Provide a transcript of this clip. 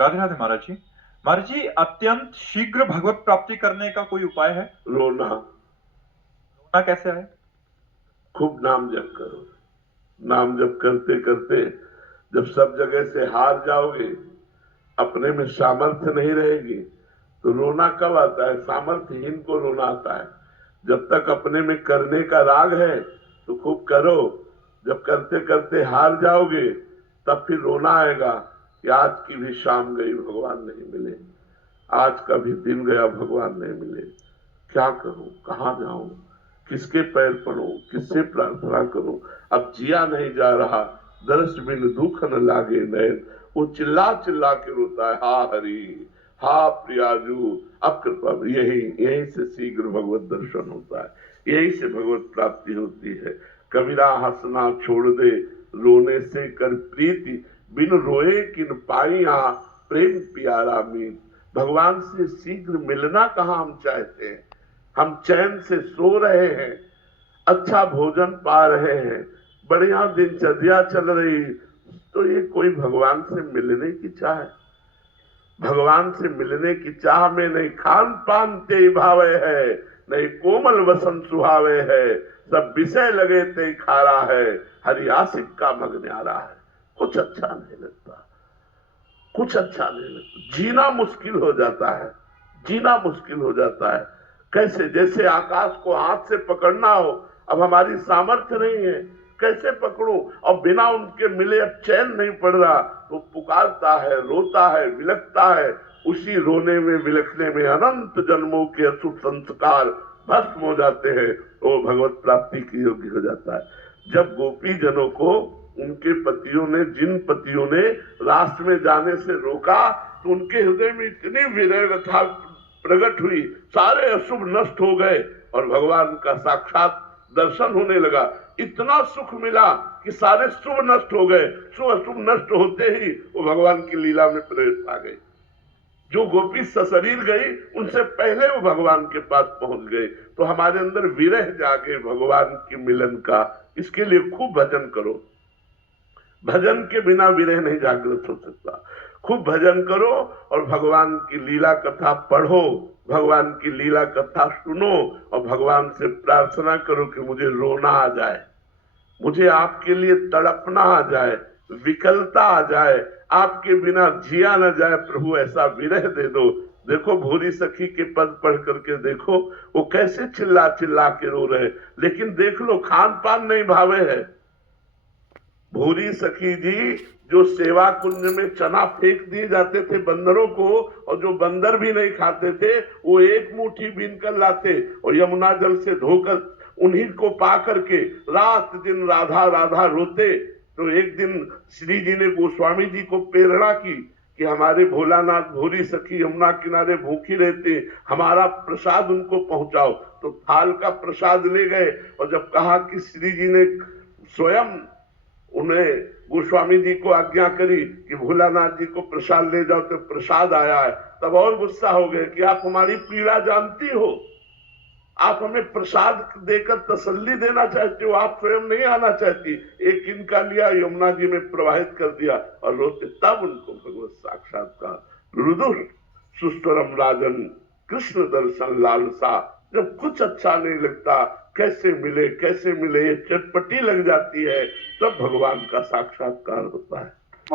राधे राधे महाराज जी। महाराज जी, अत्यंत शीघ्र भगवत प्राप्ति करने का कोई उपाय है? रोना। रोना कैसे है? खूब नाम जप करो। नाम जप करते करते जब सब जगह से हार जाओगे, अपने में सामर्थ्य नहीं रहेगी, तो रोना कब आता है? सामर्थ्यहीन को रोना आता है। जब तक अपने में करने का राग है तो खूब करो। जब करते करते हार जाओगे तब फिर रोना आएगा कि आज की भी शाम गई, भगवान नहीं मिले, आज का भी दिन गया, भगवान नहीं मिले। क्या करूं, कहां जाऊं, किसके पैर पड़ूं, किससे प्रार्थना करूं? अब जिया नहीं जा रहा, दर्श बिन दुख न लागे नैन। वो चिल्ला चिल्ला के रोता है, हा हरि, हा प्रियाजू, अब कृपा। यही से शीघ्र भगवत दर्शन होता है, यही से भगवत प्राप्ति होती है। कबीरा हंसना छोड़ दे, रोने से कर प्रीति, बिन रोए किन पाइया, प्रेम प्यारा मीत। भगवान से शीघ्र मिलना कहां हम चाहते हैं? हम चैन से सो रहे हैं, अच्छा भोजन पा रहे हैं, बढ़िया दिनचर्या चल रही, तो ये कोई भगवान से मिलने की चाह है? भगवान से मिलने की चाह में नहीं खान पान ते भावे है, नहीं कोमल वसन सुहावे है, सब विषय लगे ते खारा है, हरि आशिक का मग न्यारा है। कुछ अच्छा नहीं लगता, कुछ अच्छा नहीं लगता। जीना मुश्किल हो जाता है, जीना मुश्किल हो जाता है। कैसे? जैसे आकाश को हाथ से पकड़ना हो, अब हमारी सामर्थ्य नहीं है, कैसे पकड़ूं? और बिना उनके मिले अब चैन नहीं पड़ रहा, तो पुकारता है, रोता है, विलखता है। उसी रोने में, विलखने में अनंत जन्मों के अशुभ संस्कार भस्म हो जाते हैं, वो भगवत प्राप्ति की योग्य हो जाता है। जब गोपी जनों को उनके पतियों ने, जिन पतियों ने राष्ट्र में जाने से रोका, तो उनके हृदय में इतनी विरह व्यथा प्रकट हुई, सारे अशुभ नष्ट हो गए और भगवान का साक्षात दर्शन होने लगा। इतना सुख मिला कि सारे शुभ नष्ट हो गए। शुभ अशुभ नष्ट होते ही वो भगवान की लीला में प्रवेश आ गए। जो गोपी सशरीर गई, उनसे पहले वो भगवान के पास पहुंच गए। तो हमारे अंदर विरह जागे भगवान के मिलन का। इसके लिए खूब भजन करो। भजन के बिना विरह नहीं जागृत हो सकता। खूब भजन करो और भगवान की लीला कथा पढ़ो, भगवान की लीला कथा सुनो और भगवान से प्रार्थना करो कि मुझे रोना आ जाए, मुझे आपके लिए तड़पना आ जाए, विकलता आ जाए, आपके बिना जिया न जाए। प्रभु ऐसा विरह दे दो। देखो भूरी सखी के पद पढ़ करके देखो, वो कैसे चिल्ला चिल्ला के रो रहे, लेकिन देख लो खान पान नहीं भावे है। भूरी सखी जी जो सेवा कुंज में चना फेंक दिए जाते थे बंदरों को, और जो बंदर भी नहीं खाते थे, वो एक मुट्ठी बीन कर लाते और यमुना जल से धोकर उन्हीं को पा करके रात दिन राधा राधा रोते। तो एक दिन श्री जी ने गोस्वामी जी को प्रेरणा की कि हमारे भोलानाथ भूरी सखी यमुना किनारे भूखी रहते, हमारा प्रसाद उनको पहुंचाओ। तो थाल का प्रसाद ले गए और जब कहा कि श्री जी ने स्वयं उन्हें गोस्वामी जी को आज्ञा करी कि भोलानाथ जी को प्रसाद ले जाओ, तो प्रसाद आया है। तब और गुस्सा हो गए कि आप हमारी पीड़ा जानती हो, आप हमें प्रसाद देकर तसल्ली देना चाहते हो, आप स्वयं नहीं आना चाहती। एक इनका लिया, यमुना जी में प्रवाहित कर दिया और रोते। तब उनको भगवत साक्षात्कार। रुदुर सुस्तरम राजन, कृष्ण दर्शन लालसा। जब कुछ अच्छा नहीं लगता, कैसे मिले कैसे मिले, ये चटपटी लग जाती है, तब भगवान का साक्षात्कार होता है।